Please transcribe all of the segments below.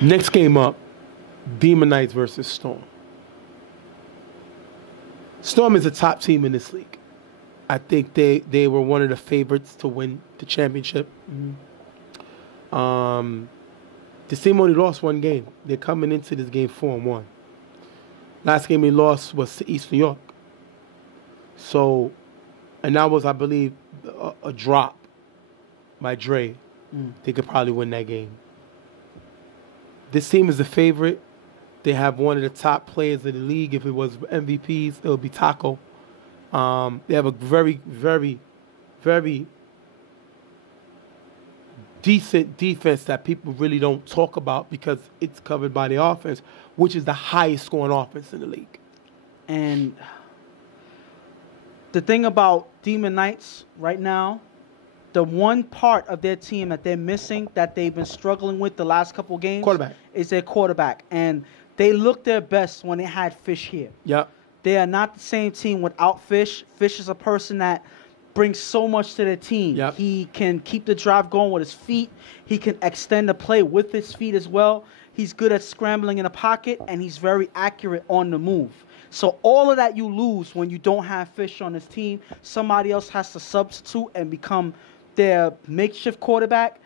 Next game up, Demon Knights versus Storm. Storm is a top team in this league. I think they were one of the favorites to win the championship. This team only lost one game. They're coming into this game 4-1. Last game they lost was to East New York. So, and that was, I believe, a drop by Dre. They could probably win that game. This team is a favorite. They have one of the top players in the league. If it was MVPs, it would be Taco. They have a very, very, very decent defense that people really don't talk about because it's covered by the offense, which is the highest scoring offense in the league. And the thing about Demon Knights right now, the one part of their team that they're missing, that they've been struggling with the last couple games, is their quarterback. And they look their best when they had Fish here. Yep. They are not the same team without Fish. Fish is a person that brings so much to their team. Yep. He can keep the drive going with his feet. He can extend the play with his feet as well. He's good at scrambling in the pocket, and he's very accurate on the move. So all of that you lose when you don't have Fish on this team. Somebody else has to substitute and become their makeshift quarterback.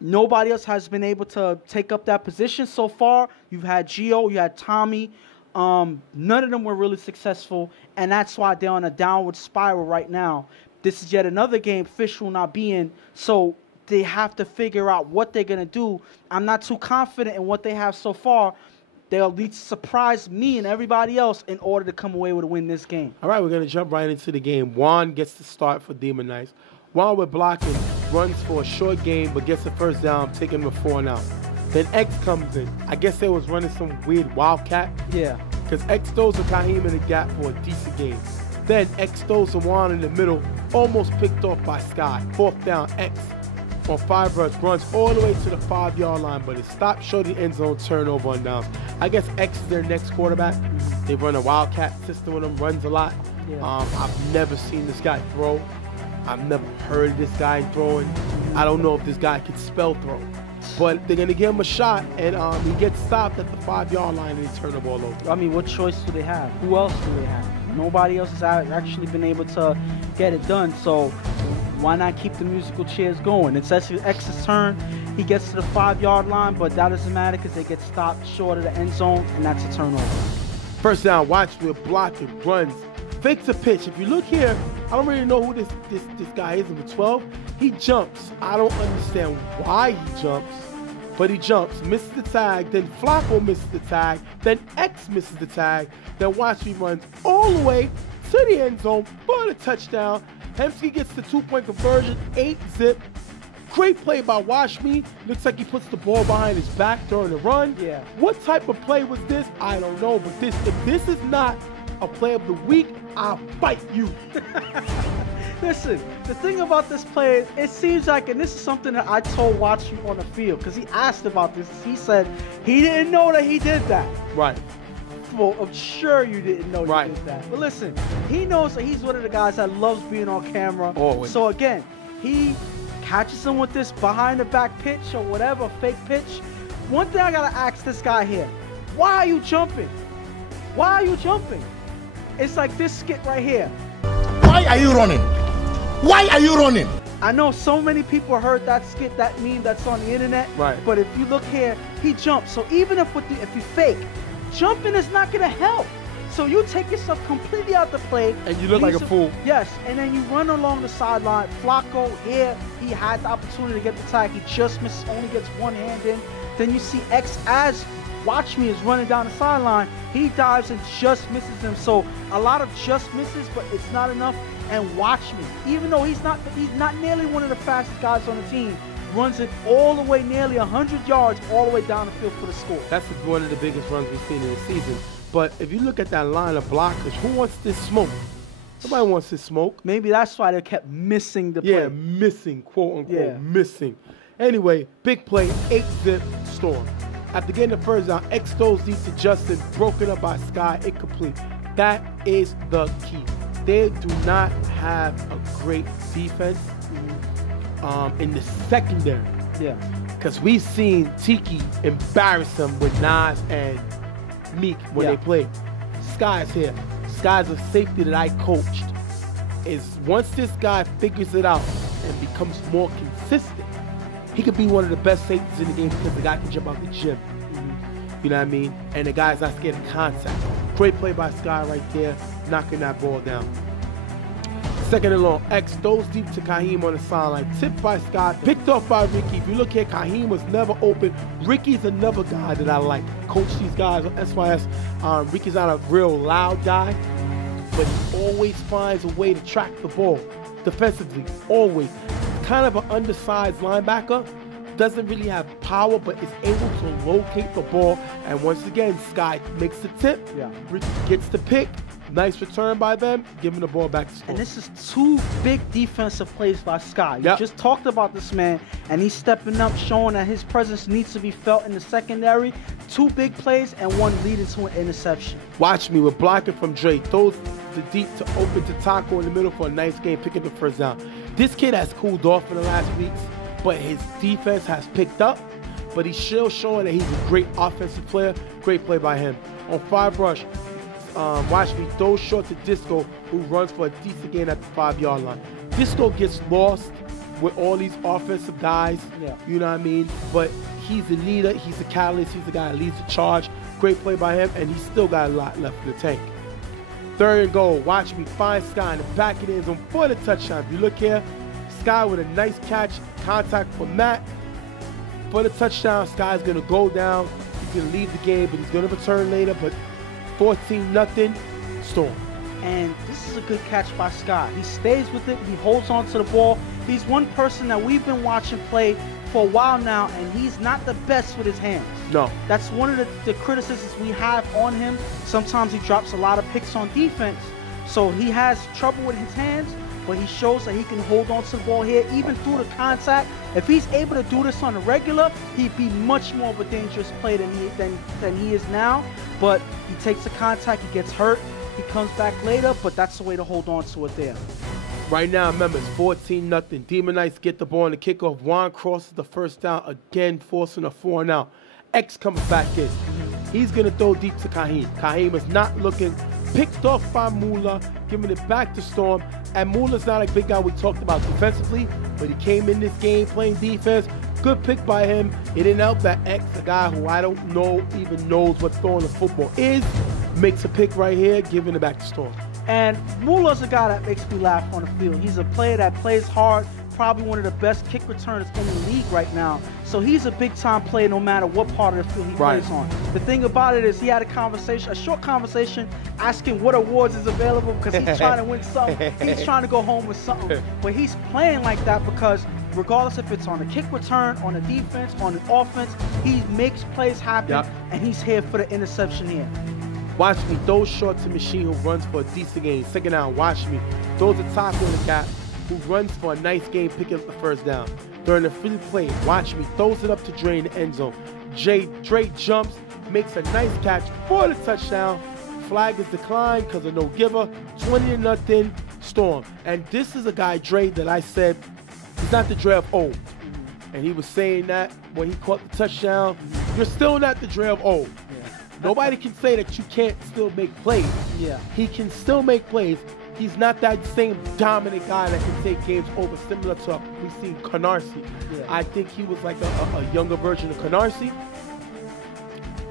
Nobody else has been able to take up that position so far. You've had Gio, you had Tommy. None of them were really successful, and that's why they're on a downward spiral right now. This is yet another game Fish will not be in, so they have to figure out what they're going to do. I'm not too confident in what they have so far. They'll at least surprise me and everybody else in order to come away with a win this game. All right, we're going to jump right into the game. Juan gets the start for Demon Knights. Juan with blocking, runs for a short game, but gets the first down, taking him 4 and out. Then X comes in. I guess they was running some weird wildcat. Yeah. Because X throws a Kaheem in the gap for a decent game. Then X throws a Juan in the middle, almost picked off by Sky. 4th down, X on 5 runs all the way to the 5-yard line, but it stopped short of the end zone, turnover on downs. I guess X is their next quarterback. They run a wildcat system with him, runs a lot. Yeah. I've never seen this guy throw. I've never heard of this guy throwing. I don't know if this guy can spell throw. But they're going to give him a shot, and he gets stopped at the 5-yard line, and he turns the ball over. I mean, what choice do they have? Who else do they have? Nobody else has actually been able to get it done, so why not keep the musical chairs going? It's X's turn. He gets to the 5-yard line, but that doesn't matter because they get stopped short of the end zone, and that's a turnover. First down, watch with blocking, runs, fakes a pitch. If you look here, I don't really know who this guy is, number 12. He jumps. I don't understand why he jumps, but he jumps, misses the tag, then Flacco misses the tag, then X misses the tag, then watch me runs all the way to the end zone for the touchdown. Hemsky gets the 2-point conversion, 8-zip. Great play by Watch Me. Looks like he puts the ball behind his back during the run. Yeah. What type of play was this? I don't know, but if this is not a play of the week, I'll fight you. Listen, the thing about this play is it seems like, and this is something that I told Watch Me on the field, because he asked about this. He said he didn't know that he did that. Right. Well, I'm sure you didn't know you did that. But listen, he knows that he's one of the guys that loves being on camera. Always. So again, he catches him with this behind the back pitch or whatever, fake pitch. One thing I gotta ask this guy here, why are you jumping? Why are you jumping? It's like this skit right here. Why are you running? Why are you running? I know so many people heard that skit, that meme that's on the internet. Right. But if you look here, he jumps. So even if you fake, jumping is not gonna help. So you take yourself completely out the play. And you look like a fool. Yes, and then you run along the sideline. Flacco here, he had the opportunity to get the tag. He just misses, only gets one hand in. Then you see X as Watch Me is running down the sideline. He dives and just misses him. So a lot of just misses, but it's not enough. And Watch Me, even though he's not nearly one of the fastest guys on the team, runs it all the way nearly 100 yards all the way down the field for the score. That's one of the biggest runs we've seen in the season. But if you look at that line of blockers, who wants this smoke? Somebody wants this smoke. Maybe that's why they kept missing the play. Yeah, missing, quote unquote, missing. Anyway, big play, 8-zip Storm. After getting the first down, X throws deep to Justin, broken up by Sky, incomplete. That is the key. They do not have a great defense in the secondary. Yeah. Because we've seen Tiki embarrass him with Nas and Meek when they played. Sky's here. Sky's a safety that I coached. Is once this guy figures it out and becomes more consistent, he could be one of the best safeties in the game because the guy can jump out the gym. You know what I mean? And the guy's not scared of contact. Great play by Sky right there, knocking that ball down. Second and long, X throws deep to Kaheem on the sideline. Tipped by Scott, picked off by Ricky. If you look here, Kaheem was never open. Ricky's another guy that I like. Coach these guys on SYS. Ricky's not a real loud guy, but he always finds a way to track the ball defensively, always. Kind of an undersized linebacker. Doesn't really have power, but is able to locate the ball. And once again, Sky makes the tip. Ricky gets the pick. Nice return by them, giving the ball back to score. And this is 2 big defensive plays by Sky. You just talked about this man, and he's stepping up, showing that his presence needs to be felt in the secondary. 2 big plays and 1 leading to an interception. Watch me with blocking from Dre. Throws the deep to open to Taco in the middle for a nice game, picking the first down. This kid has cooled off in the last weeks, but his defense has picked up. But he's still showing that he's a great offensive player. Great play by him. On 5 rush, watch me throw short to Disco, who runs for a decent gain at the 5-yard line. Disco gets lost with all these offensive guys, you know what I mean? But he's the leader, he's the catalyst, he's the guy that leads the charge. Great play by him, and he's still got a lot left in the tank. 3rd and goal, watch me find Sky in the back of the end zone for the touchdown. If you look here, Sky with a nice catch, contact from Matt. For the touchdown, Sky's gonna go down. He's gonna leave the game, but he's gonna return later, but 14-0, Storm. And this is a good catch by Sky. He stays with it. He holds on to the ball. He's one person that we've been watching play for a while now, and he's not the best with his hands. No. That's one of the criticisms we have on him. Sometimes he drops a lot of picks on defense, so he has trouble with his hands, but he shows that he can hold on to the ball here, even through the contact. If he's able to do this on a regular, he'd be much more of a dangerous player than he is now. But he takes the contact, he gets hurt, he comes back later, but that's the way to hold on to it there. Right now, remember, it's 14-0. Demon Knights get the ball on the kickoff. Juan crosses the first down, again forcing a 4-and-out. X comes back in. He's going to throw deep to Kaheem. Kaheem is not looking. Picked off by Moolah, giving it back to Storm. And Moolah's not a big guy we talked about defensively, but he came in this game playing defense. Good pick by him. It didn't help that X, a guy who I don't know even knows what throwing the football is, makes a pick right here, giving it back to Storm. And Moolah's a guy that makes me laugh on the field. He's a player that plays hard, probably one of the best kick returners in the league right now. So he's a big-time player no matter what part of the field he plays on. The thing about it is he had a short conversation, asking what awards is available because he's trying to win something. He's trying to go home with something. But he's playing like that because regardless if it's on a kick return, on a defense, on an offense, he makes plays happen, and he's here for the interception here. Watch me throw short to Machine, who runs for a decent gain. 2nd down, watch me. Throws a Taco in the gap, who runs for a nice game, picking up the first down. During the free play, watch me, throws it up to Dre in the end zone. Dre jumps, makes a nice catch for the touchdown. Flag is declined because of no giver. 20-0, Storm. And this is a guy, Dre, that I said, he's not the Dre of old. And he was saying that when he caught the touchdown, you're still not the Dre of old. Nobody can say that you can't still make plays. He can still make plays. He's not that same dominant guy that can take games over, similar to we've seen Canarsie. I think he was like a younger version of Canarsie.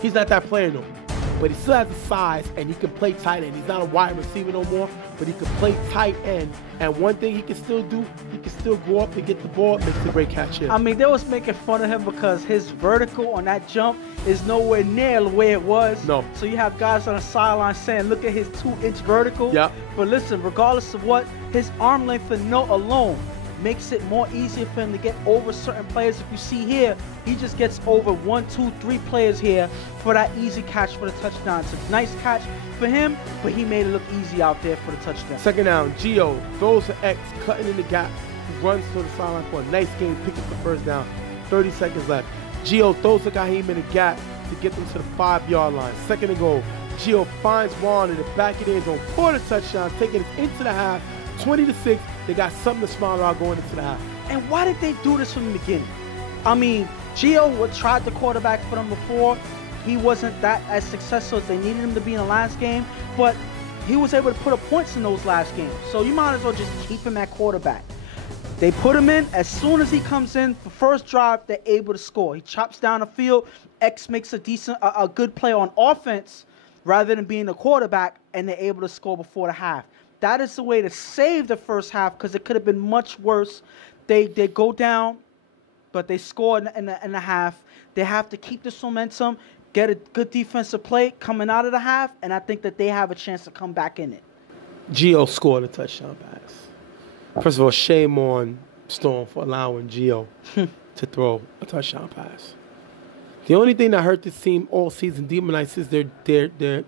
He's not that player no more. But he still has the size, and he can play tight end. He's not a wide receiver no more, but he can play tight end. And one thing he can still do, he can still go up and get the ball, makes a great catch here. I mean, they was making fun of him because his vertical on that jump is nowhere near the way it was. No. So you have guys on the sideline saying, look at his 2-inch vertical. But listen, regardless of what, his arm length alone makes it more easier for him to get over certain players. If you see here, he just gets over 1, 2, 3 players here for that easy catch for the touchdown. It's a nice catch for him, but he made it look easy out there for the touchdown. 2nd down, Gio throws an X, cutting in the gap. He runs to the sideline for a nice game, picking up the first down. 30 seconds left. Gio throws the Kaheem in the gap to get them to the 5-yard line. 2nd and goal. Gio finds Juan in the back of the end zone for the touchdown, taking it into the half. 20-6. They got something to smile about going into the half. And why did they do this from the beginning? I mean, Gio tried the quarterback for them before. He wasn't that as successful as they needed him to be in the last game, but he was able to put up points in those last games. So you might as well just keep him at quarterback. They put him in. As soon as he comes in, the first drive, they're able to score. He chops down the field. X makes a good play on offense rather than being the quarterback, and they're able to score before the half. That is the way to save the first half because it could have been much worse. They go down, but they score in the half. They have to keep this momentum, get a good defensive play coming out of the half, and I think that they have a chance to come back in it. Gio scored a touchdown pass. First of all, shame on Storm for allowing Gio to throw a touchdown pass. The only thing that hurt this team all season demonized is their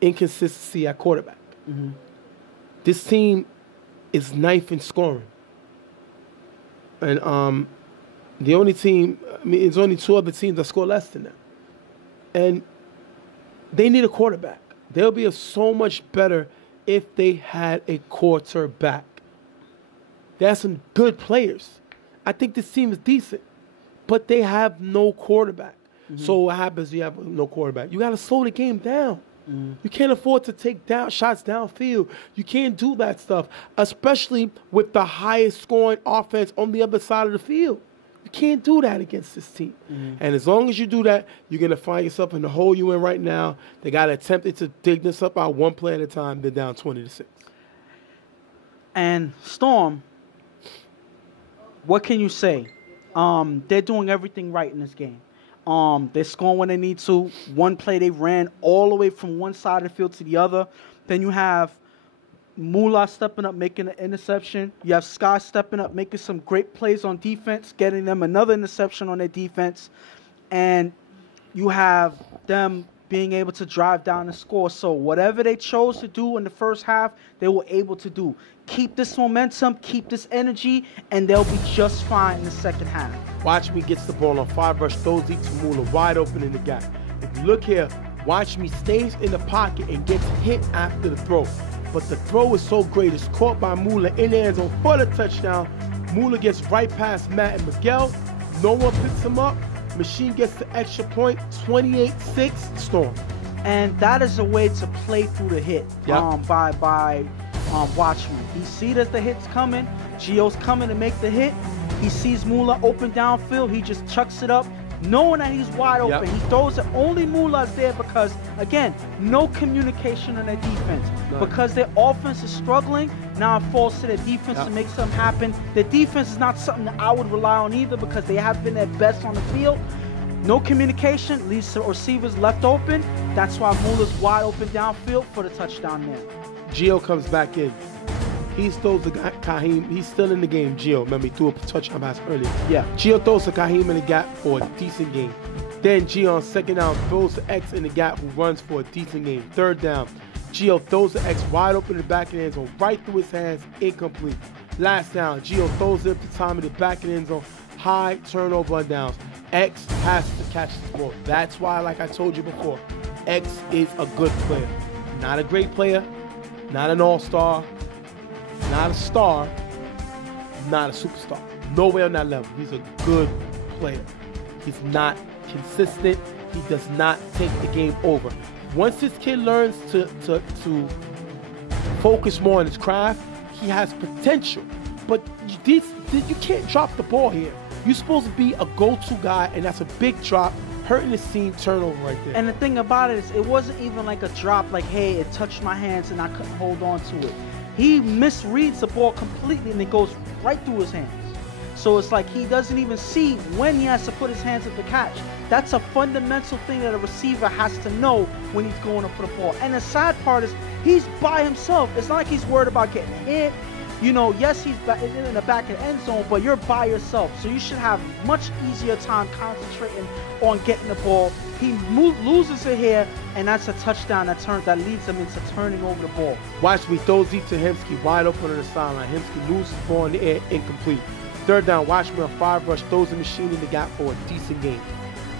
inconsistency at quarterback. Mm-hmm. This team is ninth in scoring. And the only team, it's only two other teams that score less than them. And they need a quarterback. They'll be so much better if they had a quarterback. They have some good players. I think this team is decent, but they have no quarterback. Mm-hmm. So what happens? You have no quarterback. You got to slow the game down. Mm-hmm. You can't afford to take down shots downfield. You can't do that stuff, especially with the highest scoring offense on the other side of the field. You can't do that against this team. Mm-hmm. And as long as you do that, you're going to find yourself in the hole you're in right now. They got to attempt to dig this up out one play at a time. They're down 20-6. And Storm, what can you say? They're doing everything right in this game. They're scoring when they need to. One play they ran all the way from one side of the field to the other. Then you have Mula stepping up, making an interception. You have Sky stepping up, making some great plays on defense, getting them another interception on their defense. And you have them being able to drive down and score. So whatever they chose to do in the first half, they were able to do. Keep this momentum, keep this energy, and they'll be just fine in the second half. Watch me gets the ball on 5-rush, throws deep to Mula, wide open in the gap. If you look here, watch me stays in the pocket and gets hit after the throw. But the throw is so great, it's caught by Mula in the end zone for the touchdown. Mula gets right past Matt and Miguel. No one picks him up. Machine gets the extra point, 28-6, Storm. And that is a way to play through the hit by Watchman. He sees the hit's coming. Gio's coming to make the hit. He sees Mula open downfield. He just chucks it up, knowing that he's wide open. He throws it. Only Mula's there because, again, no communication on their defense. None. Because their offense is struggling, now it falls to their defense to make something happen. Their defense is not something that I would rely on either because they have been at best on the field. No communication leads to receivers left open. That's why Mula's wide open downfield for the touchdown there. Gio comes back in. He throws to Kaheem. He's still in the game, Gio. Remember, he threw a touchdown pass earlier. Yeah. Gio throws to Kaheem in the gap for a decent game. Then Gio on second down throws to X in the gap who runs for a decent game. Third down, Gio throws to X wide open in the back of the end zone, right through his hands, incomplete. Last down, Gio throws it up to Tom in the back of the end zone, high turnover on downs. X has to catch the ball. That's why, like I told you before, X is a good player. Not a great player, not an all-star, not a star, not a superstar. Nowhere on that level. He's a good player. He's not consistent. He does not take the game over. Once this kid learns to focus more on his craft, he has potential. But you can't drop the ball here. You're supposed to be a go-to guy, and that's a big drop, hurting the team turnover right there. And the thing about it is, it wasn't even like a drop like, hey, it touched my hands and I couldn't hold on to it. He misreads the ball completely, and it goes right through his hands. So it's like he doesn't even see when he has to put his hands at the catch. That's a fundamental thing that a receiver has to know when he's going up for the ball. And the sad part is he's by himself. It's not like he's worried about getting hit. You know, yes, he's in the back of the end zone, but you're by yourself. So you should have much easier time concentrating on getting the ball. He loses it here, and that's a touchdown that leads him into turning over the ball. Watch me throw Z to Hemsky wide open on the sideline. Hemsky loses the ball in the air, incomplete. Third down, watch me on 5-rush, throws the machine in the gap for a decent game.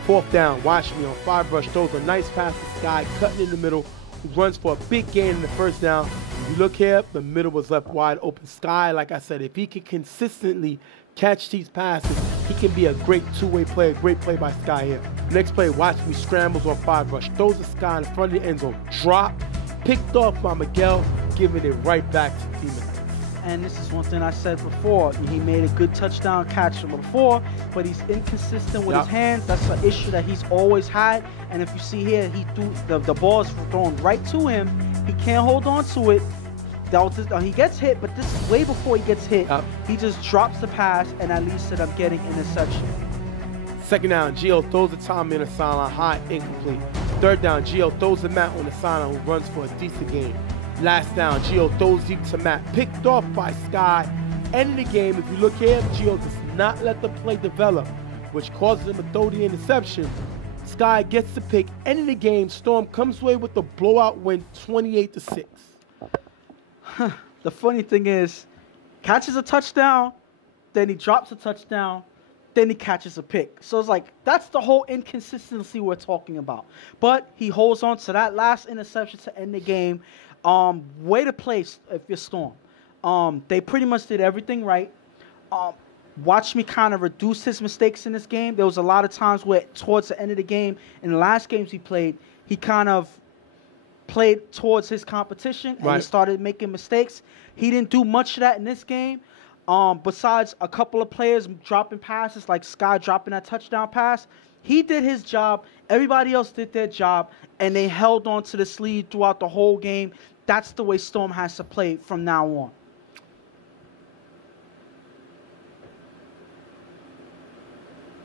Fourth down, watch me on 5-rush, throws a nice pass to Sky, cutting in the middle, who runs for a big gain in the first down. If you look here, the middle was left wide open. Sky, like I said, if he can consistently catch these passes, He can be a great two-way player. Great play by Sky here. Next play, watch me scrambles on 5 rush. Throws the Sky in front of the end zone. Drop. Picked off by Miguel. Giving it right back to Demon. And this is one thing I said before. He made a good touchdown catch before, but he's inconsistent with his hands. That's an issue that he's always had. And if you see here, he threw the ball is thrown right to him. He can't hold on to it. He gets hit, but this is way before he gets hit. He just drops the pass, and at least I'm getting interception. Second down, Gio throws the time in the sideline, high, incomplete. Third down, Gio throws the Matt on the sideline, who runs for a decent gain. Last down, Gio throws deep to Matt, picked off by Sky. End of the game, if you look here, Gio does not let the play develop, which causes him to throw the interception. Sky gets the pick. End of the game, Storm comes away with the blowout win, 28-6. The funny thing is, catches a touchdown, then he drops a touchdown, then he catches a pick. So it's like, that's the whole inconsistency we're talking about. But he holds on to that last interception to end the game. Way to play if you're Storm. They pretty much did everything right. Watch me kind of reduce his mistakes in this game. There was a lot of times where towards the end of the game, in the last games he played, he kind of played towards his competition and he started making mistakes. He didn't do much of that in this game. Besides a couple of players dropping passes, like Sky dropping that touchdown pass, he did his job. Everybody else did their job, and they held on to this lead throughout the whole game. That's the way Storm has to play from now on.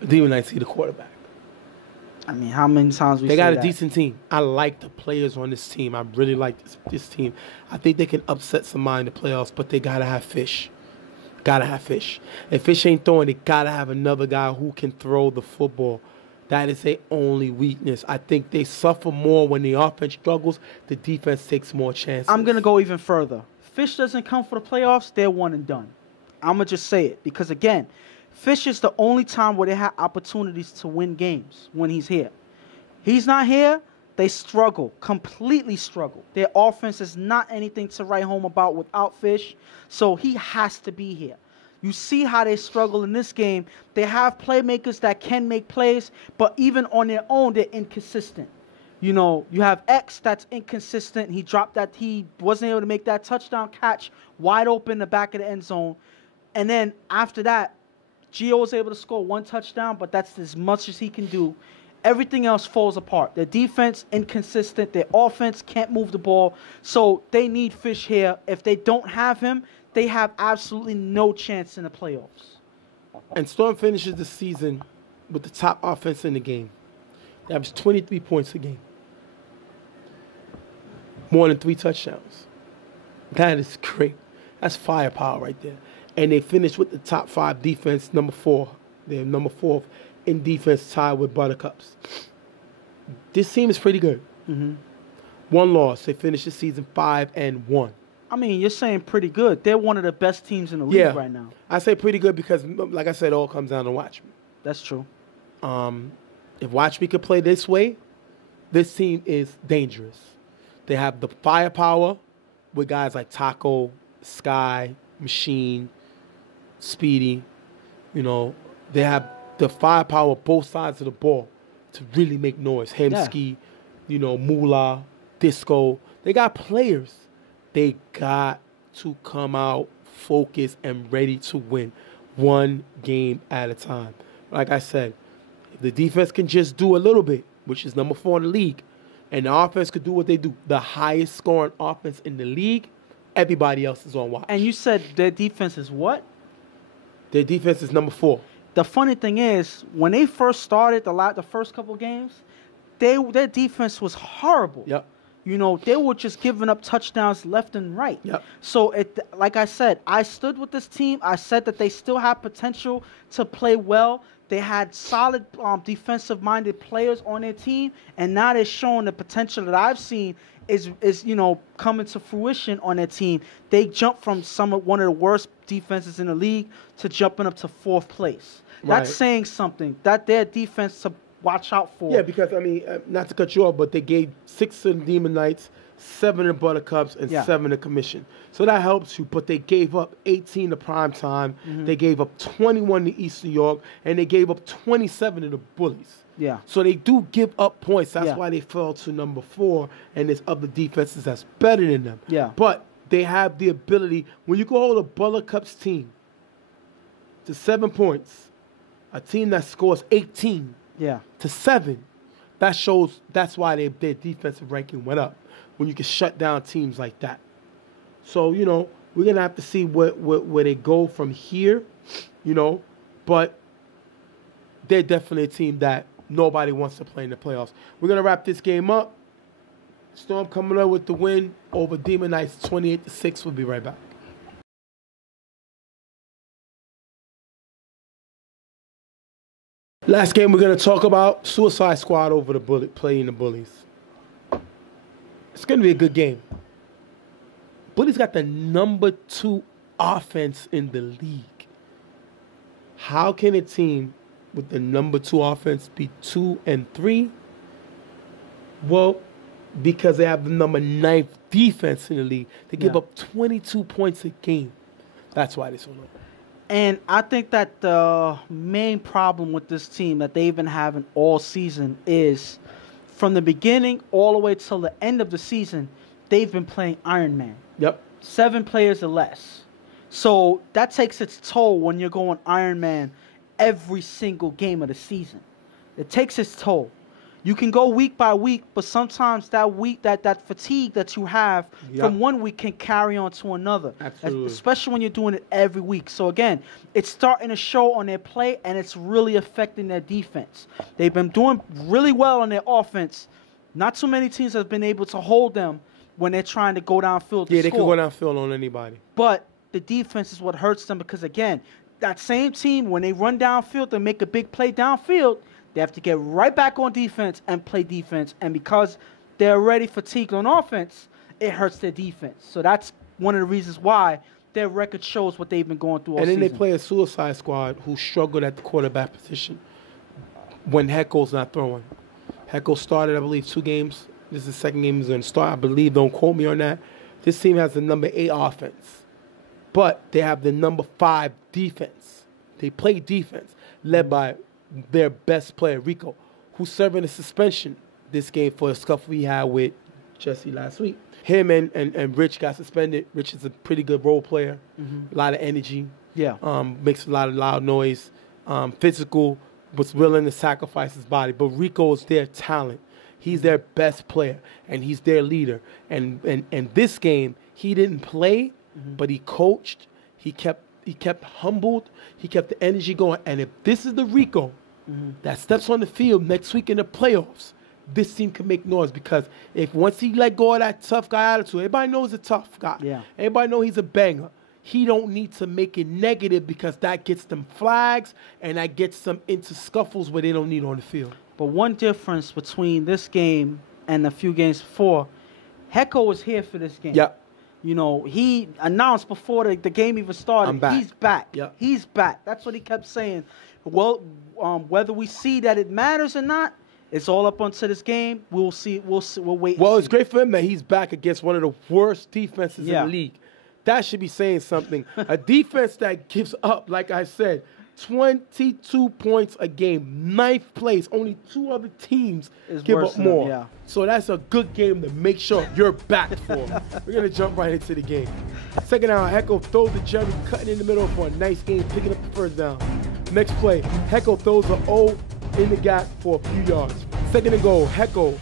Demon Knights see the quarterback. I mean, how many times we They say got a that? decent team. I like the players on this team. I really like this team. I think they can upset somebody in the playoffs, but they got to have Fish. Got to have Fish. If Fish ain't throwing, they got to have another guy who can throw the football. That is their only weakness. I think they suffer more when the offense struggles. The defense takes more chances. I'm going to go even further. Fish doesn't come for the playoffs, they're one and done. I'm going to just say it. Because, again, Fish is the only time where they have opportunities to win games when he's here. He's not here, they struggle, completely struggle. Their offense is not anything to write home about without Fish, so he has to be here. You see how they struggle in this game. They have playmakers that can make plays, but even on their own, they're inconsistent. You know, you have X that's inconsistent. He dropped that. He wasn't able to make that touchdown catch wide open in the back of the end zone. And then after that, Gio was able to score one touchdown, but that's as much as he can do. Everything else falls apart. Their defense, inconsistent. Their offense can't move the ball. So they need Fish here. If they don't have him, they have absolutely no chance in the playoffs. And Storm finishes the season with the top offense in the game. They average 23 points a game. More than 3 touchdowns. That is great. That's firepower right there. And they finished with the top 5 defense, number 4. They're number 4 in defense, tied with Buttercups. This team is pretty good. Mm-hmm. 1 loss. They finished the season 5-1. I mean, you're saying pretty good. They're one of the best teams in the league right now. I say pretty good because, like I said, it all comes down to Watchman. That's true. If Watchman could play this way, this team is dangerous. They have the firepower with guys like Taco, Sky, Machine, Speedy. You know, they have the firepower both sides of the ball to really make noise. Hemsky, you know, Moolah, Disco. They got players. They got to come out focused and ready to win one game at a time. Like I said, if the defense can just do a little bit, which is number 4 in the league, and the offense could do what they do, the highest scoring offense in the league, everybody else is on watch. And you said their defense is what? Their defense is number 4. The funny thing is, when they first started the first couple games, their defense was horrible. Yep. You know, they were just giving up touchdowns left and right. Yep. So, like I said, I stood with this team. I said that they still have potential to play well. They had solid defensive-minded players on their team, and now they're showing the potential that I've seen is you know, coming to fruition on their team. They jumped from one of the worst defenses in the league to jumping up to 4th place. Right. That's saying something. That their defense to watch out for. Yeah, because, I mean, not to cut you off, but they gave 6 to the Demon Knights, 7 in the Buttercups, and 7 in the Commission. So that helps you, but they gave up 18 to Prime Time. They gave up 21 to East New York, and they gave up 27 to the Bullies. Yeah. So they do give up points. That's why they fell to number 4, and there's other defenses that's better than them. Yeah. But they have the ability, when you go hold a Buttercups team to 7 points, a team that scores 18 to 7, that shows that's why their defensive ranking went up, when you can shut down teams like that. So, you know, we're going to have to see where they go from here, you know, but they're definitely a team that nobody wants to play in the playoffs. We're going to wrap this game up. Storm coming up with the win over Demon Knights 28-6. We'll be right back. Last game we're going to talk about, Suicide Squad over the playing the Bullies. It's going to be a good game. Bullies got the number 2 offense in the league. How can a team with the number 2 offense be 2-3? Well, because they have the number 9th defense in the league. They give up 22 points a game. That's why they're so low. And I think that the main problem with this team that they've been having all season is from the beginning all the way till the end of the season, they've been playing Iron Man. Yep. 7 players or less. So that takes its toll when you're going Iron Man every single game of the season. It takes its toll. You can go week by week, but sometimes that fatigue that you have from one week can carry on to another. Absolutely. Especially when you're doing it every week. So again, it's starting to show on their play, and it's really affecting their defense. They've been doing really well on their offense. Not too many teams have been able to hold them when they're trying to go downfield. Yeah, they can go downfield on anybody. But the defense is what hurts them because, again, that same team, when they run downfield and make a big play downfield, they have to get right back on defense and play defense. And because they're already fatigued on offense, it hurts their defense. So that's one of the reasons why their record shows what they've been going through all season. And then they play a Suicide Squad who struggled at the quarterback position when Hecko's not throwing. Hecko started, I believe, 2 games. This is the second game he's going to start, I believe. Don't quote me on that. This team has the number 8 offense. But they have the number 5 defense. They play defense, led by their best player, Rico, who's serving a suspension this game for a scuffle he had with Jesse last week. Him and Rich got suspended. Rich is a pretty good role player, a lot of energy, makes a lot of loud noise, physical, was willing to sacrifice his body. But Rico is their talent. He's their best player, and he's their leader. And this game, he didn't play, but he coached. He kept humbled. He kept the energy going. And if this is the Rico that steps on the field next week in the playoffs, this team can make noise because if once he let go of that tough guy attitude, everybody knows a tough guy. Yeah. Everybody knows he's a banger. He don't need to make it negative because that gets them flags and that gets them into scuffles where they don't need on the field. But one difference between this game and a few games before, Hecko was here for this game. Yeah. You know, he announced before the game even started, I'm back. He's back. Yep. He's back. That's what he kept saying. Well, whether we see that it matters or not, it's all up onto this game. We'll see. We'll wait. Well, it's great for him that he's back against one of the worst defenses in the league. That should be saying something. A defense that gives up, like I said, 22 points a game, 9th place. Only 2 other teams give up more. Yeah. So that's a good game to make sure you're back for. We're going to jump right into the game. Second down, Hecko throws to Jerry, cutting in the middle for a nice game, picking up the first down. Next play, Hecko throws an O in the gap for a few yards. Second and goal, Hecko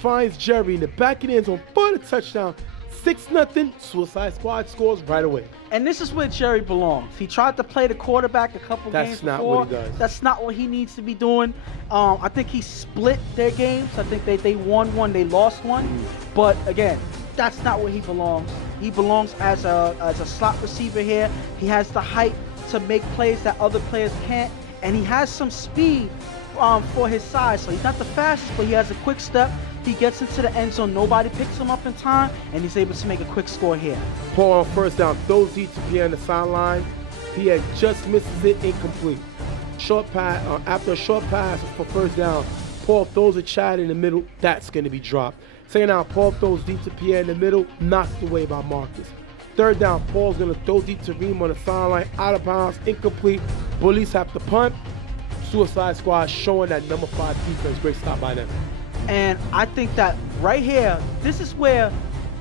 finds Jerry in the back of the end zone for the touchdown. 6-0, Suicide Squad scores right away. And this is where Jerry belongs. He tried to play the quarterback a couple games before. That's not what he does. That's not what he needs to be doing. I think he split their games. I think they won one, they lost one. But again, that's not where he belongs. He belongs as a slot receiver here. He has the height to make plays that other players can't, and he has some speed for his size. So he's not the fastest, but he has a quick step. He gets into the end zone. Nobody picks him up in time, and he's able to make a quick score here. Paul on first down, throws deep to Pierre on the sideline. Pierre just misses it, incomplete. Short pass, after a short pass for first down, Paul throws a Chad in the middle. That's going to be dropped. Second down, Paul throws deep to Pierre in the middle. Knocked away by Marcus. Third down, Paul's going to throw deep to Reem on the sideline. Out of bounds, incomplete. Bullies have to punt. Suicide Squad showing that number 5 defense. Great stop by them. And I think that right here, this is where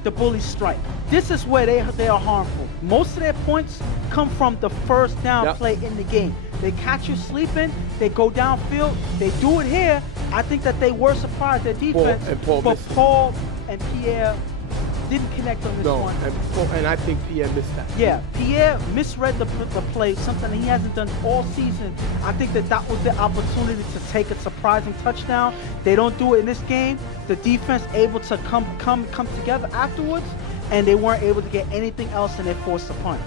the Bullies strike. This is where they are harmful. Most of their points come from the first down play in the game. They catch you sleeping, they go downfield, they do it here. I think that they were surprised, their defense, but Paul and Pierre didn't connect on this one. And I think Pierre missed that. Yeah, Pierre misread the play, something that he hasn't done all season. I think that was the opportunity to take a surprising touchdown. They don't do it in this game. The defense able to come together afterwards, and they weren't able to get anything else, and they forced the punt.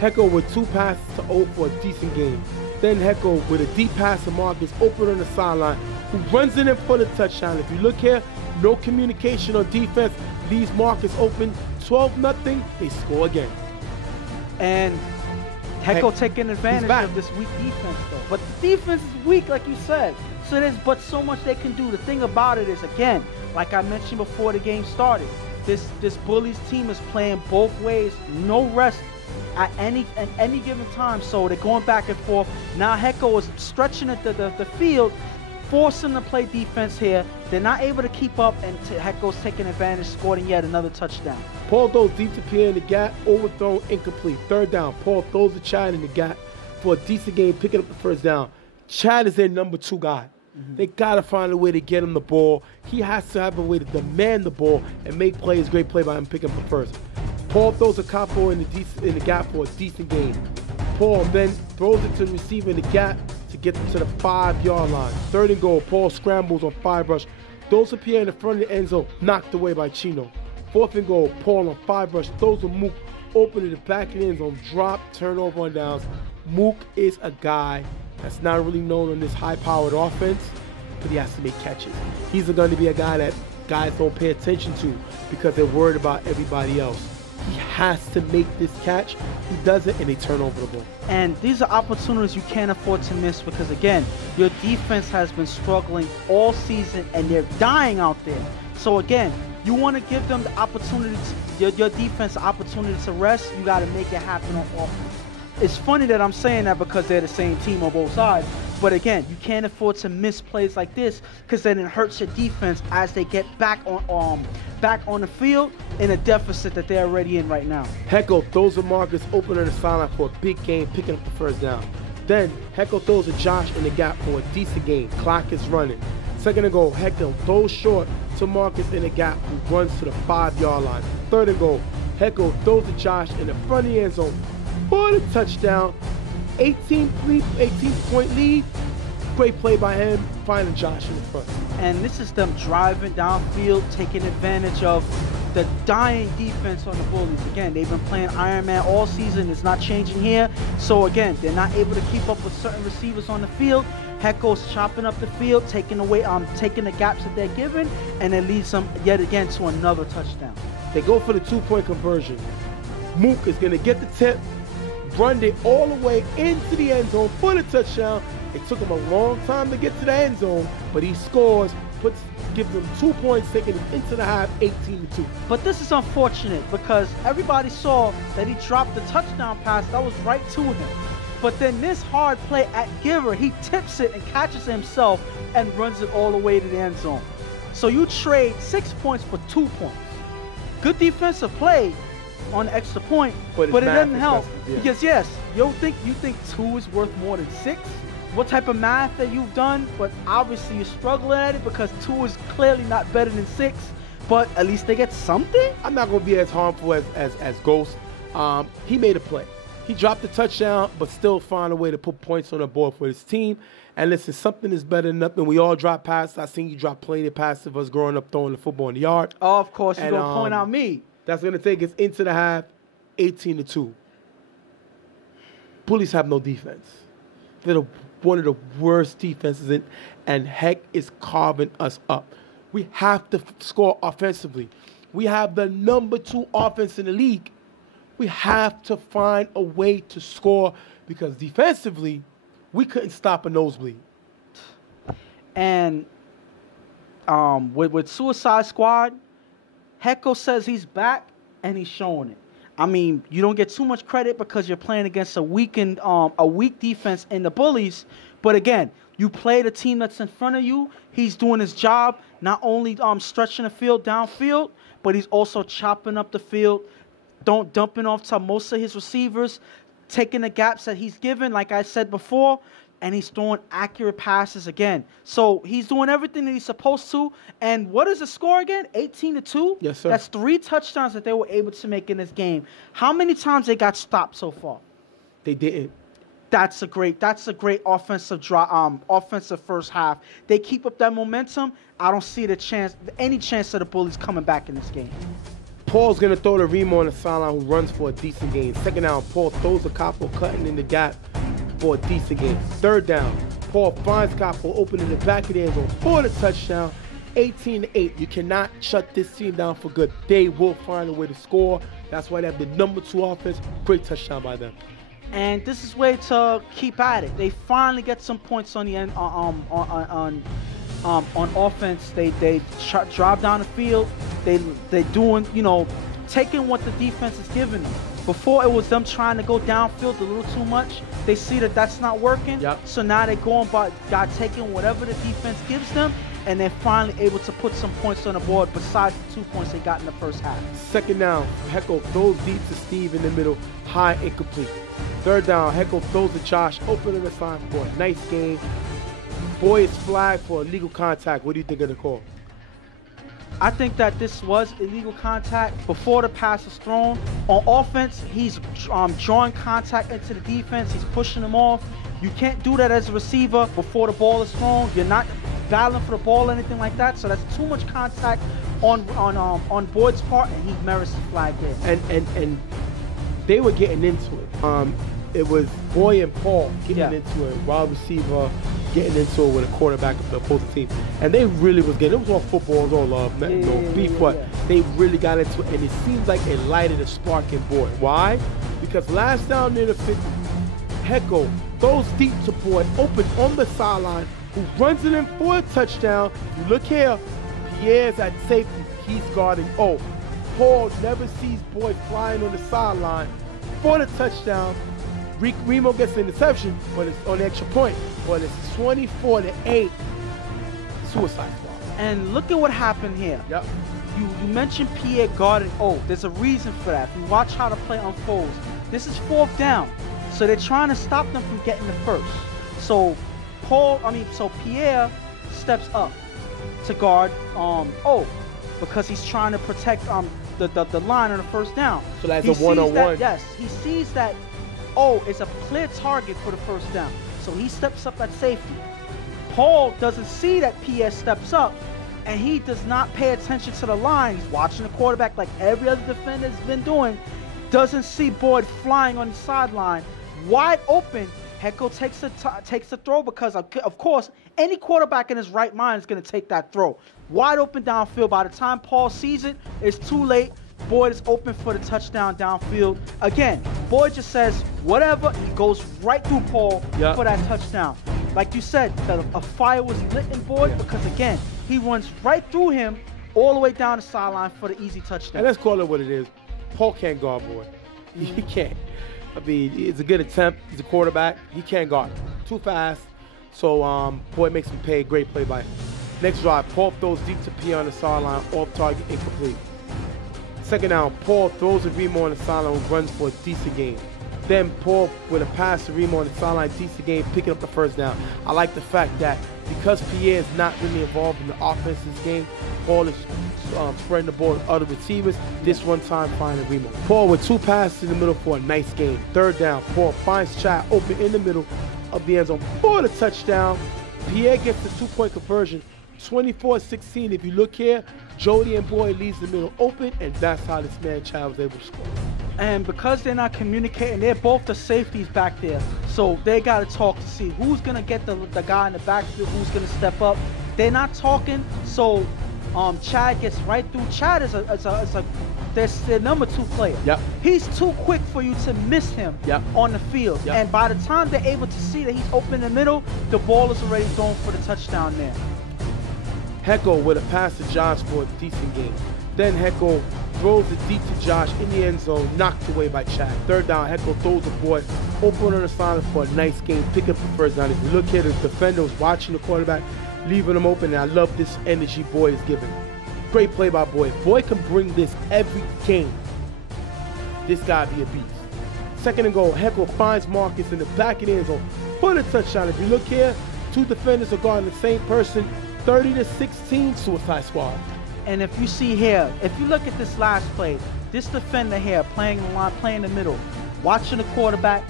Hecko with 2 passes to 0 for a decent game. Then Hecko with a deep pass to Marcus, open on the sideline, who runs in and for the touchdown. If you look here, no communication on defense. Leaves Marcus open, 12-0, they score again. And Hecko taking advantage of this weak defense, though. But the defense is weak, like you said. So there's but so much they can do. The thing about it is, again, like I mentioned before the game started, this Bullies team is playing both ways, no rest at any given time. So they're going back and forth. Now Hecko is stretching the field, forcing to play defense here. They're not able to keep up, and Hecko's taking advantage, scoring yet another touchdown. Paul throws deep to Pierre in the gap, overthrown, incomplete. Third down, Paul throws the Chad in the gap for a decent game, picking up the first down. Chad is their number 2 guy. They got to find a way to get him the ball. He has to have a way to demand the ball and make plays. Great play by him picking up the first. Paul throws a capo in the gap for a decent game. Paul then throws it to the receiver in the gap to get them to the 5-yard line. Third and goal, Paul scrambles on 5 rush. Throws to Pierre in the front of the end zone, knocked away by Chino. Fourth and goal, Paul on 5 rush, throws a Mook, open in the back of the end zone, drop, turnover on downs. Mook is a guy that's not really known on this high-powered offense, but he has to make catches. He's going to be a guy that guys don't pay attention to because they're worried about everybody else. He has to make this catch. He does it, and they turn over the ball. And these are opportunities you can't afford to miss because, again, your defense has been struggling all season, and they're dying out there. So, again, you want to give them the opportunity, your defense the opportunity to rest. You got to make it happen on offense. It's funny that I'm saying that because they're the same team on both sides. But again, you can't afford to miss plays like this because then it hurts your defense as they get back on the field in a deficit that they're already in right now. Hecko throws a Marcus open on the sideline for a big game, picking up the first down. Then Hecko throws a Josh in the gap for a decent game. Clock is running. Second and goal, Hecko throws short to Marcus in the gap, who runs to the 5-yard line. Third and goal, Hecko throws to Josh in the front of the end zone for the touchdown. 18-point lead. Great play by him, finding Josh in the front. And this is them driving downfield, taking advantage of the dying defense on the Bullies. Again, they've been playing Iron Man all season. It's not changing here. So again, they're not able to keep up with certain receivers on the field. Hecko's chopping up the field, taking the gaps that they're given, and it leads them yet again to another touchdown. They go for the 2-point conversion. Mook is going to get the tip, run it all the way into the end zone for the touchdown. It took him a long time to get to the end zone, but he scores, gives them 2 points, taking it into the half, 18-2. But this is unfortunate because everybody saw that he dropped the touchdown pass that was right to him. But then this hard play at Giver, he tips it and catches it himself and runs it all the way to the end zone. So you trade 6 points for 2 points. Good defensive play on the extra point, but it doesn't help. Because yes, you think 2 is worth more than 6? What type of math that you've done, but obviously you're struggling at it because 2 is clearly not better than 6, but at least they get something. I'm not going to be as harmful as Ghost. He made a play. He dropped the touchdown, but still found a way to put points on the board for his team. And listen, something is better than nothing. We all drop passes. I seen you drop plenty of passes of us growing up throwing the football in the yard. Oh, of course, you're going to point out me. That's going to take us into the half, 18-2. Bullies have no defense. They're one of the worst defenses, and Heck is carving us up. We have to score offensively. We have the number 2 offense in the league. We have to find a way to score because defensively, we couldn't stop a nosebleed. And with Suicide Squad, Hecko says he's back and he's showing it. I mean, you don't get too much credit because you're playing against a weak defense in the Bullies. But again, you play the team that's in front of you. He's doing his job, not only stretching the field downfield, but he's also chopping up the field, dumping off to most of his receivers, taking the gaps that he's given, like I said before, and he's throwing accurate passes again. So he's doing everything that he's supposed to. And what is the score again? 18-2? Yes, sir. That's 3 touchdowns that they were able to make in this game. How many times they got stopped so far? They didn't. That's a great offensive offensive first half. They keep up that momentum. I don't see any chance of the Bullies coming back in this game. Paul's going to throw to Remo on the sideline, who runs for a decent gain. Second down, Paul throws a Capo, cutting in the gap for a decent gain. Third down, Paul finds Capo open in the back of the end zone for the touchdown. 18-8. You cannot shut this team down for good. They will find a way to score. That's why they have the number 2 offense. Great touchdown by them. And this is way to keep at it. They finally get some points on the end on offense. They drive down the field. They doing, taking what the defense is giving them. Before it was them trying to go downfield a little too much. They see that that's not working. Yep. So now they're going by taking whatever the defense gives them, and they're finally able to put some points on the board besides the 2 points they got in the first half. Second down, Hecko throws deep to Steve in the middle, high incomplete. Third down, Hecko throws to Josh, open in the sign for a nice game. Boy is flagged for illegal contact. What do you think of the call? I think that this was illegal contact before the pass was thrown. On offense, he's drawing contact into the defense. He's pushing them off. You can't do that as a receiver before the ball is thrown. You're not battling for the ball or anything like that. So that's too much contact on Boyd's part, and he merits the flag there. And they were getting into it. It was Boy and Paul getting into it. Wide receiver getting into it with a quarterback of the opposing team. And they really was getting, it was all football, it was all love, beef, but they really got into it. And it seems like it lighted a spark in Boyd. Why? Because last down near the 50, Hecko throws deep to Boyd, open on the sideline, who runs it in for a touchdown. You look here, Pierre's at safety. He's guarding. Oh, Paul never sees Boyd flying on the sideline for the touchdown. Remo gets the interception, but it's on the extra point. But it's 24-8. Suicide Squad. And look at what happened here. Yep. You mentioned Pierre guarding. Oh, there's a reason for that. If you watch how the play unfolds, this is 4th down. So they're trying to stop them from getting the first. So Pierre steps up to guard because he's trying to protect the line on the first down. So that's a one-on-one. Yes, he sees that it's a clear target for the first down. So he steps up at safety. Paul doesn't see that Pierre steps up, and he does not pay attention to the line. He's watching the quarterback like every other defender has been doing. Doesn't see Boyd flying on the sideline. Wide open, Hecko takes the throw because, of course, any quarterback in his right mind is going to take that throw. Wide open downfield. By the time Paul sees it, it's too late. Boyd is open for the touchdown downfield. Again, Boyd just says whatever. He goes right through Paul for that touchdown. Like you said, a fire was lit in Boyd because, again, he runs right through him all the way down the sideline for the easy touchdown. And let's call it what it is. Paul can't guard Boyd. He can't. I mean, it's a good attempt. He's a quarterback. He can't guard. Too fast. So Boyd makes him pay. Great play by him. Next drive, Paul throws deep to Pierre on the sideline. Off target, incomplete. Second down, Paul throws a Remo on the sideline, who runs for a decent gain. Then Paul with a pass to Remo on the sideline, decent gain, picking up the first down. I like the fact that because Pierre is not really involved in the offense this game, Paul is spreading the ball to other receivers. This one time finding Remo. Paul with 2 passes in the middle for a nice gain. Third down, Paul finds Chad open in the middle of the end zone for the touchdown. Pierre gets the 2-point conversion. 24-16. If you look here, Jody and Boyd leaves the middle open, and that's how this man Chad was able to score. And because they're not communicating, they're both the safeties back there. So they got to talk to see who's going to get the guy in the backfield, who's going to step up. They're not talking, so Chad gets right through. Chad is that's their number 2 player. Yep. He's too quick for you to miss him on the field. Yep. And by the time they're able to see that he's open in the middle, the ball is already thrown for the touchdown there. Hecko with a pass to Josh for a decent game. Then Hecko throws it deep to Josh in the end zone, knocked away by Chad. Third down, Hecko throws the boy open on the sideline for a nice game. Pick up the first down. If you look here, the defender was watching the quarterback, leaving him open, and I love this energy Boy is giving. Great play by Boy. Boy can bring this every game. This guy be a beast. Second and goal, Hecko finds Marcus in the back of the end zone for the touchdown. If you look here, 2 defenders are guarding the same person. 30-16 Suicide Squad. And if you see here, if you look at this last play, this defender here playing the line, playing the middle, watching the quarterback,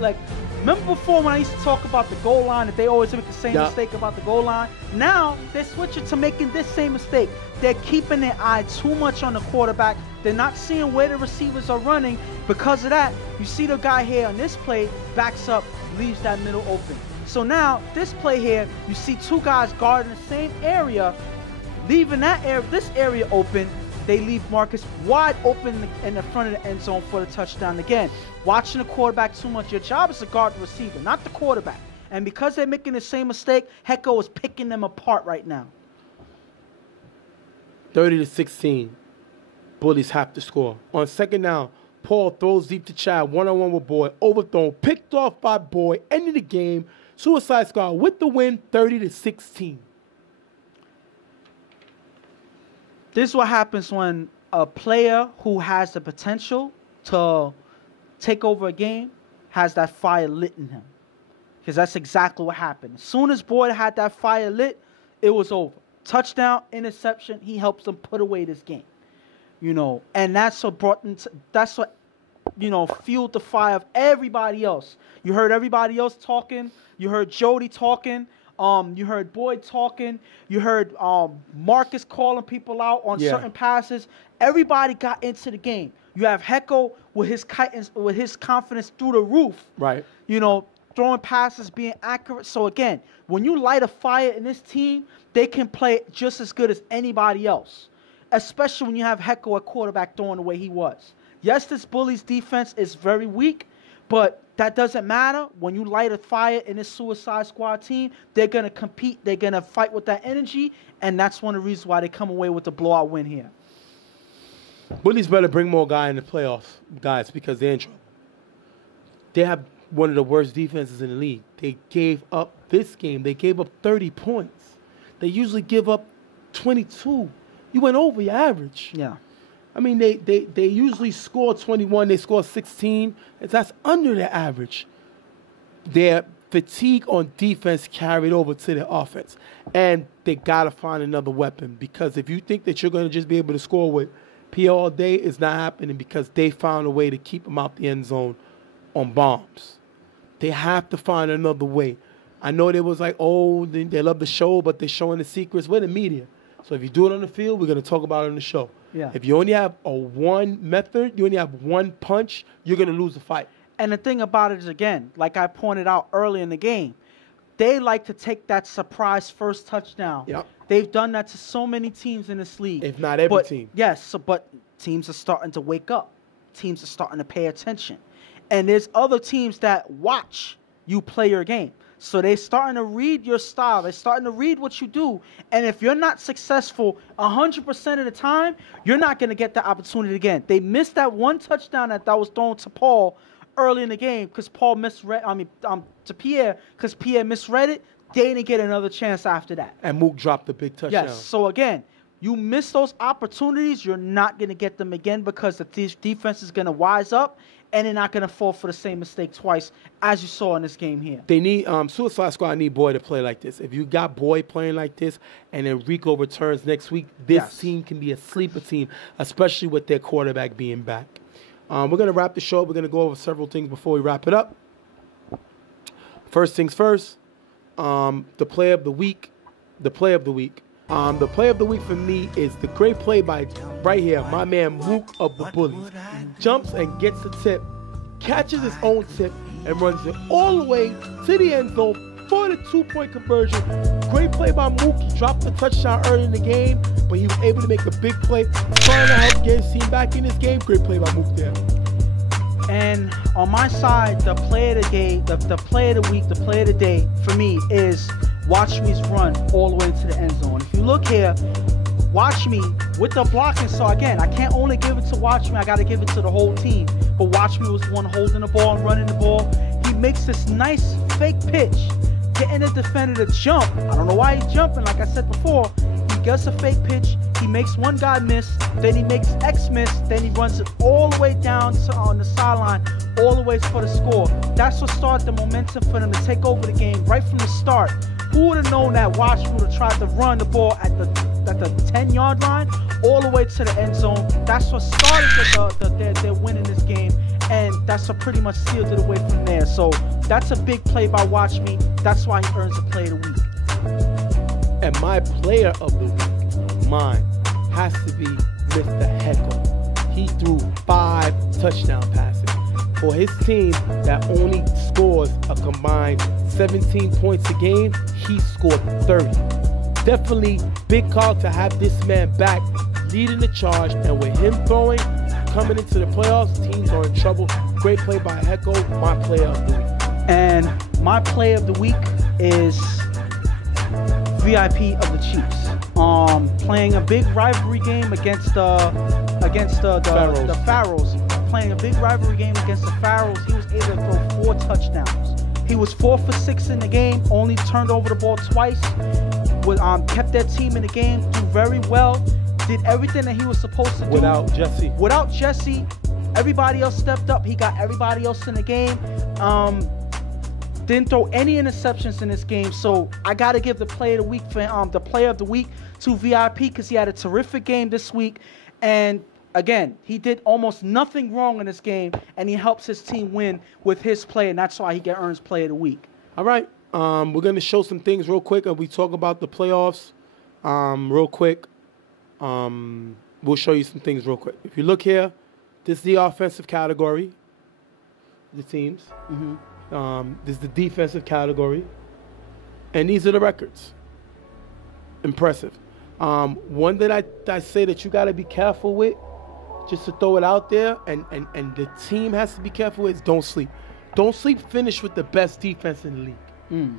like remember before when I used to talk about the goal line, that they always make the same mistake about the goal line? Now they're switching to making this same mistake. They're keeping their eye too much on the quarterback. They're not seeing where the receivers are running. Because of that, you see the guy here on this play backs up, leaves that middle open. So now this play here, you see 2 guys guarding the same area, leaving this area open. They leave Marcus wide open in the front of the end zone for the touchdown. Again, watching the quarterback too much. Your job is to guard the receiver, not the quarterback. And because they're making the same mistake, Hecko is picking them apart right now. 30-16. Bullies have to score. On second down, Paul throws deep to Chad, one-on-one with Boy, overthrown, picked off by Boy, ending the game. Suicide Squad with the win, 30-16. This is what happens when a player who has the potential to take over a game has that fire lit in him. Because that's exactly what happened. As soon as Boyd had that fire lit, it was over. Touchdown, interception, he helps them put away this game. And that's what fueled the fire of everybody else. You heard everybody else talking. You heard Jody talking. You heard Boyd talking. You heard Marcus calling people out on certain passes. Everybody got into the game. You have Hecko with his confidence through the roof. Right. Throwing passes, being accurate. So again, when you light a fire in this team, they can play just as good as anybody else. Especially when you have Hecko at quarterback throwing the way he was. Yes, this Bullies defense is very weak, but that doesn't matter. When you light a fire in this Suicide Squad team, they're going to compete. They're going to fight with that energy, and that's one of the reasons why they come away with the blowout win here. Bullies better bring more guys in the playoffs, guys, because they're in trouble. They have one of the worst defenses in the league. They gave up this game. They gave up 30 points. They usually give up 22. You went over your average. Yeah. I mean, they usually score 21. They score 16. That's under their average. Their fatigue on defense carried over to their offense. And they got to find another weapon, because if you think that you're going to just be able to score with P all day, it's not happening, because they found a way to keep them out the end zone on bombs. They have to find another way. I know they was like, oh, they love the show, but they're showing the secrets. We're the media. So if you do it on the field, we're going to talk about it on the show. Yeah. If you only have one method, you only have one punch, you're going to lose the fight. And the thing about it is, again, like I pointed out early in the game, they like to take that surprise first touchdown. Yep. They've done that to so many teams in this league. If not every team. Yes, but teams are starting to wake up. Teams are starting to pay attention. And there's other teams that watch you play your game. So they're starting to read your style. They're starting to read what you do. And if you're not successful 100% of the time, you're not going to get the opportunity again. They missed that one touchdown that was thrown to Paul early in the game because Paul misread. To Pierre, because Pierre misread it. They didn't get another chance after that. And Mook dropped the big touchdown. Yes. So again, you miss those opportunities, you're not going to get them again, because the defense is going to wise up and they're not going to fall for the same mistake twice, as you saw in this game here. They need Suicide Squad need Boy to play like this. If you got Boy playing like this and then Rico returns next week, this team can be a sleeper team, especially with their quarterback being back. We're going to wrap the show. We're going to go over several things before we wrap it up. First things first, the play of the week. The play of the week for me is the great play by, right here, my man Mook of the Bullies. Jumps and gets the tip, catches his own tip, and runs it all the way to the end zone, for the 2-point conversion. Great play by Mook. He dropped the touchdown early in the game, but he was able to make a big play, trying to help get his team back in this game. Great play by Mook there. And on my side, the play of the game, the play of the week, the play of the day for me is Watch Me's run all the way into the end zone. If you look here, Watch Me with the blocking. So again, I can't only give it to Watch Me, I got to give it to the whole team. But Watch Me was the one holding the ball and running the ball. He makes this nice fake pitch, getting the defender to jump. I don't know why he's jumping. Like I said before, he gets a fake pitch. He makes one guy miss, then he makes X miss, then he runs it all the way down on the sideline, all the way for the score. That's what started the momentum for them to take over the game right from the start. Who would have known that Watch Me would have tried to run the ball at the 10-yard line all the way to the end zone? That's what started their win in this game, and that's what pretty much sealed it away from there. So that's a big play by Watch Me. That's why he earns the play of the week. And my player of the week, mine, has to be Mr. Heckle. He threw 5 touchdown passes. For his team that only scores a combined 17 points a game, he scored 30. Definitely big call to have this man back leading the charge, and with him throwing, coming into the playoffs, teams are in trouble. Great play by Heckle, my player of the week. And my play of the week is VIP of the Chiefs. Playing a big rivalry game against the Pharaohs. Playing a big rivalry game against the Pharaohs, he was able to throw 4 touchdowns. He was 4 for 6 in the game, only turned over the ball twice. Kept their team in the game, do very well, did everything that he was supposed to do. Without Jesse, everybody else stepped up. He got everybody else in the game. Didn't throw any interceptions in this game, so I got to give the play of the week to VIP because he had a terrific game this week, and again, he did almost nothing wrong in this game, and he helps his team win with his play, and that's why he earns play of the week. All right, we're going to show some things real quick, and we talk about the playoffs real quick. We'll show you some things real quick. If you look here, this is the offensive category, the teams. Mm-hmm. This is the defensive category, and these are the records. Impressive. One that I say that you got to be careful with, just to throw it out there, and the team has to be careful with, is don't sleep. Don't sleep finish with the best defense in the league.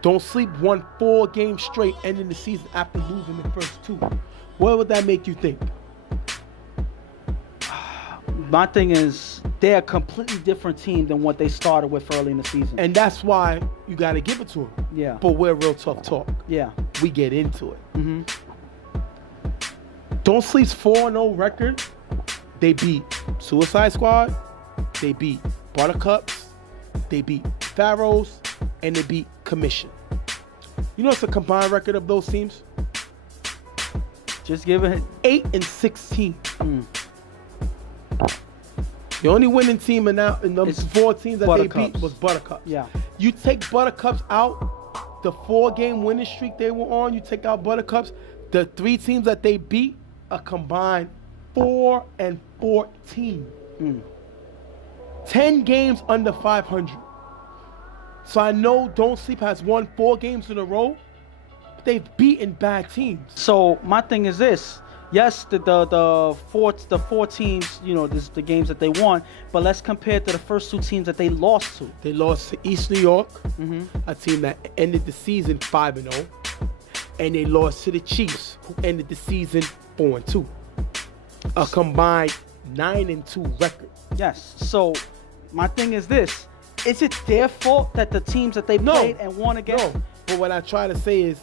Don't sleep won 4 games straight ending the season after losing the first 2. What would that make you think? My thing is, they're a completely different team than what they started with early in the season. And that's why you got to give it to them. Yeah. But we're real tough talk. Yeah. We get into it. Mm-hmm. Don't Sleep's 4-0 record. They beat Suicide Squad. They beat Buttercups. They beat Pharaohs. And they beat Commission. You know what's the combined record of those teams? Just give it 8-16. The only winning team in those 4 teams that Buttercups. They beat was Buttercups. Yeah. You take Buttercups out, the 4-game winning streak they were on, you take out Buttercups, the 3 teams that they beat are combined 4-14. 10 games under 500. So I know Don't Sleep has won 4 games in a row, but they've beaten bad teams. So my thing is this. Yes, the 4 teams, you know, this is the games that they won, but let's compare to the first 2 teams that they lost to. They lost to East New York, a team that ended the season 5-0, and they lost to the Chiefs, who ended the season 4-2. A combined 9-2 record. Yes. So my thing is this. Is it their fault that the teams that they played and won against? No. But what I try to say is,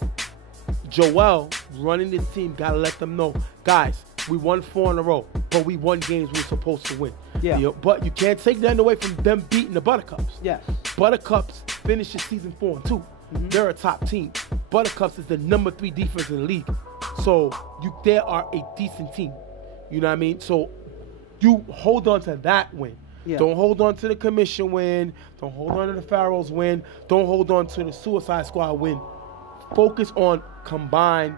Joel running this team gotta let them know, guys, we won 4 in a row, but we won games we were supposed to win. Yeah. You know, but you can't take that away from them beating the Buttercups. Yes. Buttercups finished the season 4-2. They're a top team. Buttercups is the number 3 defense in the league. So they are a decent team. You know what I mean? So you hold on to that win. Yeah. Don't hold on to the Commission win. Don't hold on to the Pharaohs win. Don't hold on to the Suicide Squad win. Focus on combined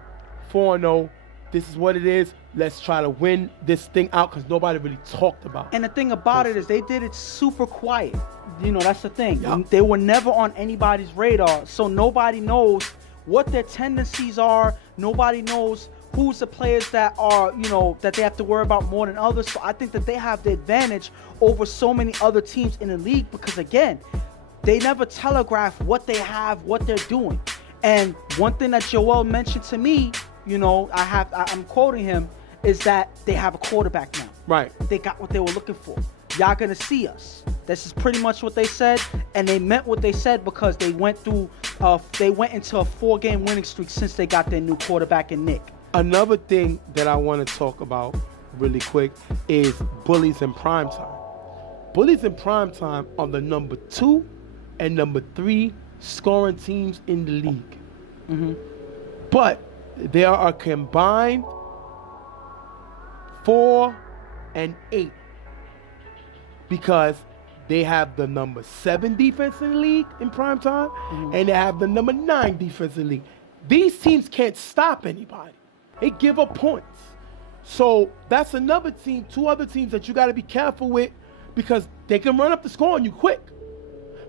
4-0 this is what it is. Let's try to win this thing out because nobody really talked about it. And the thing about it is they did it super quiet. You know, that's the thing. Yep. They were never on anybody's radar, so nobody knows what their tendencies are. Nobody knows who's the players that are, you know, that they have to worry about more than others. So I think that they have the advantage over so many other teams in the league because, again, they never telegraph what they have, what they're doing. And one thing that Joel mentioned to me, you know, I'm quoting him, is that they have a quarterback now. Right. They got what they were looking for. Y'all gonna see us. This is pretty much what they said, and they meant what they said because they went into a 4-game winning streak since they got their new quarterback in Nick. Another thing that I want to talk about really quick is Bullies in primetime. Bullies in primetime are the number 2 and number 3 scoring teams in the league. Mm-hmm. But they are a combined 4 and 8 because they have the number 7 defense in the league in primetime, and they have the number 9 defense in the league. These teams can't stop anybody. They give up points. So that's another team, 2 other teams that you got to be careful with because they can run up the score on you quick.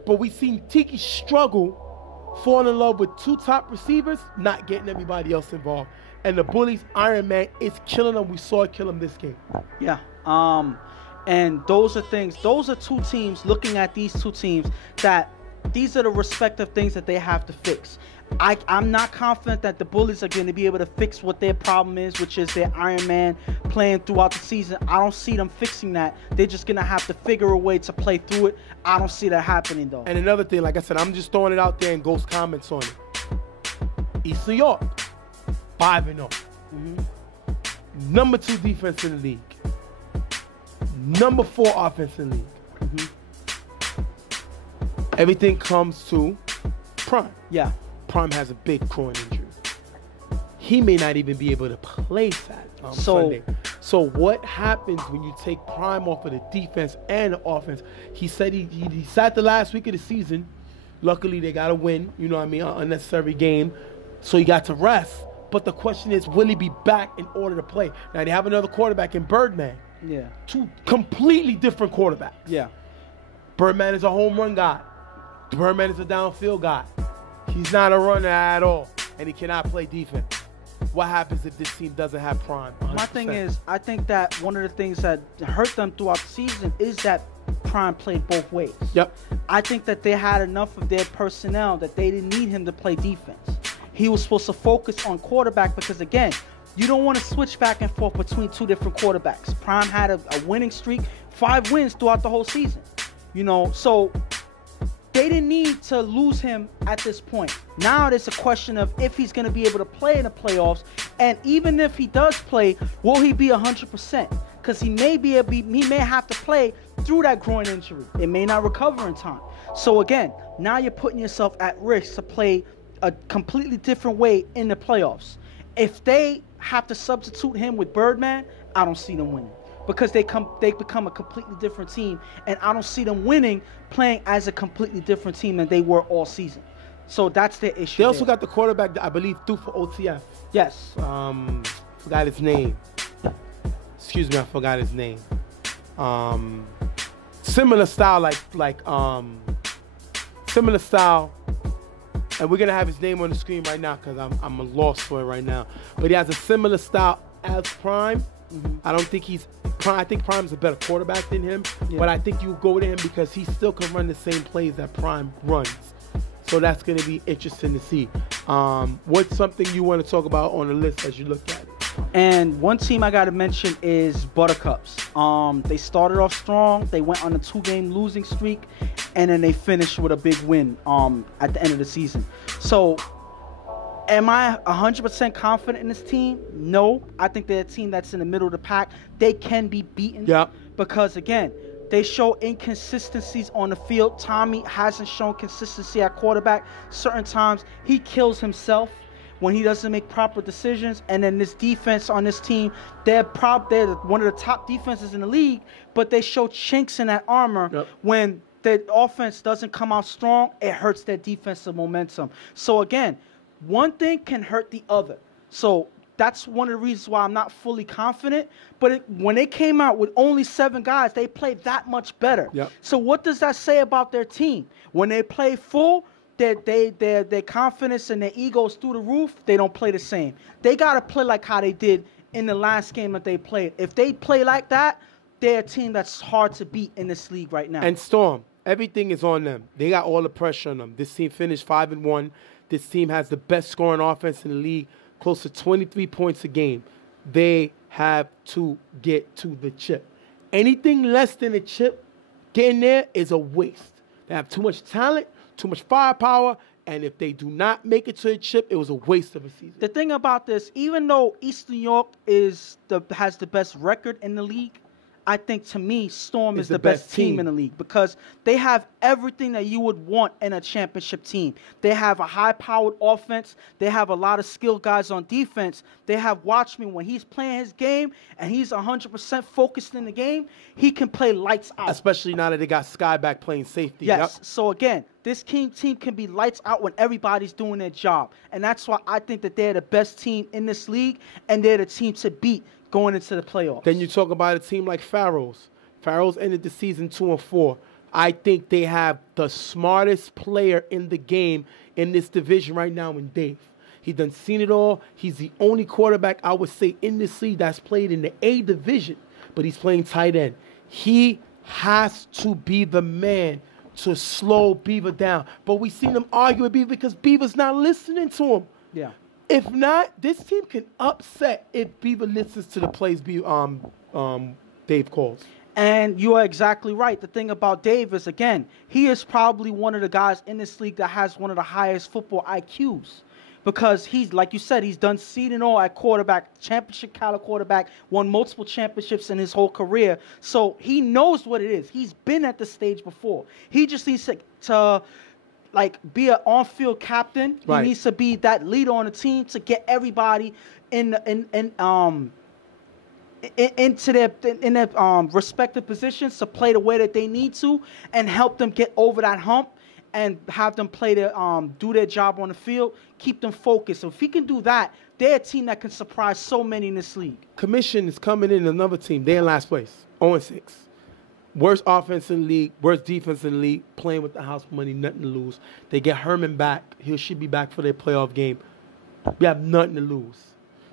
But we've seen Tiki struggle, fall in love with 2 top receivers, not getting everybody else involved. And the Bullies, Iron Man, is killing them. We saw it kill them this game. Yeah. And those are 2 teams, looking at these 2 teams, that these are the respective things that they have to fix. I'm not confident that the Bullies are going to be able to fix what their problem is, which is their Iron Man playing throughout the season. I don't see them fixing that. They're just going to have to figure a way to play through it. I don't see that happening, though. And another thing, like I said, I'm just throwing it out there and Ghost comments on it. East New York, 5-0. Number 2 defense in the league. Number 4 offense in the league. Everything comes to Prime. Yeah. Prime has a big groin injury. He may not even be able to play Sunday. So what happens when you take Prime off of the defense and the offense? He said he sat the last week of the season. Luckily, they got a win, you know what I mean, an unnecessary game. So he got to rest. But the question is, will he be back in order to play? Now, they have another quarterback in Birdman. Yeah. 2 completely different quarterbacks. Yeah. Birdman is a home run guy. Birdman is a downfield guy. He's not a runner at all, and he cannot play defense. What happens if this team doesn't have Prime? 100%? My thing is, I think that one of the things that hurt them throughout the season is that Prime played both ways. Yep. I think that they had enough of their personnel that they didn't need him to play defense. He was supposed to focus on quarterback because, again, you don't want to switch back and forth between 2 different quarterbacks. Prime had a winning streak, 5 wins throughout the whole season. You know, so they didn't need to lose him at this point. Now there's a question of if he's going to be able to play in the playoffs, and even if he does play, will he be 100%? Because he may have to play through that groin injury. It may not recover in time. So again, now you're putting yourself at risk to play a completely different way in the playoffs. If they have to substitute him with Birdman, I don't see them winning. Because they become a completely different team, and I don't see them winning playing as a completely different team than they were all season. So that's their issue. They also got the quarterback that I believe threw for OTF. Yes. Forgot his name. Excuse me, I forgot his name. Similar style, similar style. And we're gonna have his name on the screen right now because I'm a lost for it right now. But he has a similar style as Prime. I don't think I think Prime's a better quarterback than him, but I think you go to him because he still can run the same plays that Prime runs. So that's going to be interesting to see. What's something you want to talk about on the list as you look at it? And one team I got to mention is Buttercups. They started off strong. They went on a 2-game losing streak, and then they finished with a big win at the end of the season. So am I 100% confident in this team? No. I think they're a team that's in the middle of the pack. They can be beaten. Yeah. Because, again, they show inconsistencies on the field. Tommy hasn't shown consistency at quarterback. Certain times he kills himself when he doesn't make proper decisions. And then this defense on this team, they're one of the top defenses in the league, but they show chinks in that armor. Yep. When the offense doesn't come out strong, it hurts their defensive momentum. So, again, one thing can hurt the other. So that's one of the reasons why I'm not fully confident. But when they came out with only 7 guys, they played that much better. Yep. So what does that say about their team? When they play full, their confidence and their egos through the roof, they don't play the same. They got to play like how they did in the last game that they played. If they play like that, they're a team that's hard to beat in this league right now. And Storm, everything is on them. They got all the pressure on them. This team finished 5-1. This team has the best scoring offense in the league, close to 23 points a game. They have to get to the chip. Anything less than a chip, getting there is a waste. They have too much talent, too much firepower, and if they do not make it to a chip, it was a waste of a season. The thing about this, even though East New York has the best record in the league, I think, to me, Storm is the best team in the league because they have everything that you would want in a championship team. They have a high-powered offense. They have a lot of skilled guys on defense. They have Watchmen. When he's playing his game and he's 100% focused in the game, he can play lights out. Especially now that they got Sky back playing safety. Yes. Yep. So, again, this team can be lights out when everybody's doing their job. And that's why I think that they're the best team in this league, and they're the team to beat going into the playoffs. Then you talk about a team like Pharaohs. Pharaohs ended the season 2-4. I think they have the smartest player in the game in this division right now in Dave. He done seen it all. He's the only quarterback, I would say, in this league that's played in the A division, but he's playing tight end. He has to be the man to slow Beaver down. But we seen him argue with Beaver because Beaver's not listening to him. Yeah. If not, this team can upset if Beaver listens to the plays Dave calls. And you are exactly right. The thing about Dave is, again, he is probably one of the guys in this league that has one of the highest football IQs. Because he's, like you said, he's done seen it all at quarterback, championship caliber quarterback, won multiple championships in his whole career. So he knows what it is. He's been at the stage before. He just needs to be an on-field captain. Right. He needs to be that leader on the team to get everybody into their respective positions to play the way that they need to, and help them get over that hump and have them play do their job on the field, keep them focused. So if he can do that, they're a team that can surprise so many in this league. Commission is coming in another team. They're in last place, 0-6. Worst offense in the league, worst defense in the league, playing with the house money, nothing to lose. They get Herman back. He should be back for their playoff game. We have nothing to lose.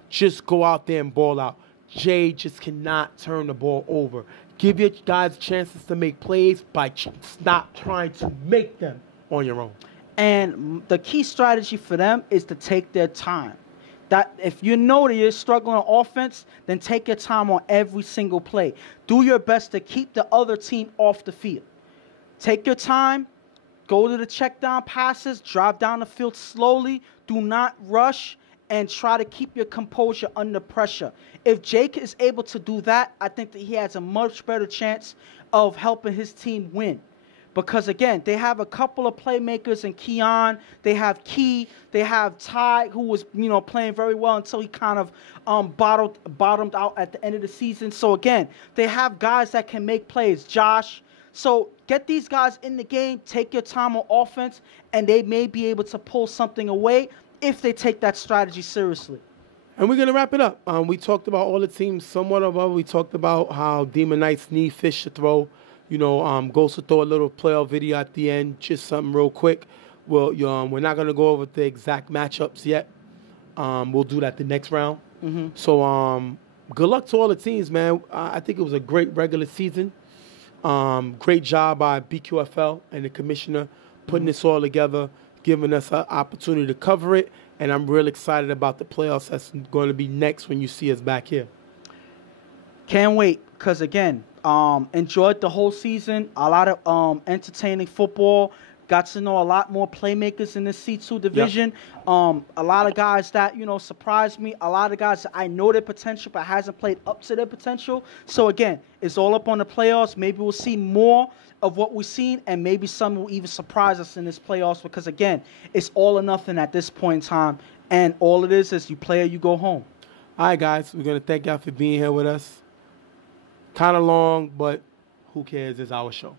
Just go out there and ball out. Jay just cannot turn the ball over. Give your guys chances to make plays by not trying to make them on your own. And the key strategy for them is to take their time. That if you know that you're struggling on offense, then take your time on every single play. Do your best to keep the other team off the field. Take your time. Go to the check down passes. Drive down the field slowly. Do not rush. And try to keep your composure under pressure. If Jake is able to do that, I think that he has a much better chance of helping his team win. Because, again, they have a couple of playmakers in Keon. They have Key. They have Ty, who was, playing very well until he kind of bottomed out at the end of the season. So, again, they have guys that can make plays. Josh. So get these guys in the game. Take your time on offense, and they may be able to pull something away if they take that strategy seriously. And we're going to wrap it up. We talked about all the teams somewhat above. We talked about how Demon Knights need Fish to throw. Ghost will throw a little playoff video at the end, just something real quick. Well, we're not going to go over the exact matchups yet. We'll do that the next round. Mm-hmm. So good luck to all the teams, man. I think it was a great regular season. Great job by BQFL and the commissioner putting this all together, giving us an opportunity to cover it. And I'm real excited about the playoffs that's going to be next when you see us back here. Can't wait, because, again, enjoyed the whole season. A lot of entertaining football. Got to know a lot more playmakers in the C2 division. Yep. A lot of guys that, surprised me. A lot of guys that I know their potential but hasn't played up to their potential. So, again, it's all up on the playoffs. Maybe we'll see more of what we've seen, and maybe some will even surprise us in this playoffs because, again, it's all or nothing at this point in time. And all it is you play or you go home. All right, guys. We're going to thank y'all for being here with us. Kind of long, but who cares? It's our show.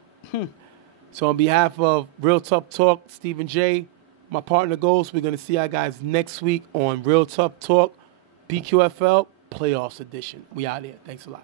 So on behalf of Real Tough Talk, Stephen J., my partner Ghost, we're going to see y'all guys next week on Real Tough Talk. BQFL Playoffs Edition. We out here. Thanks a lot.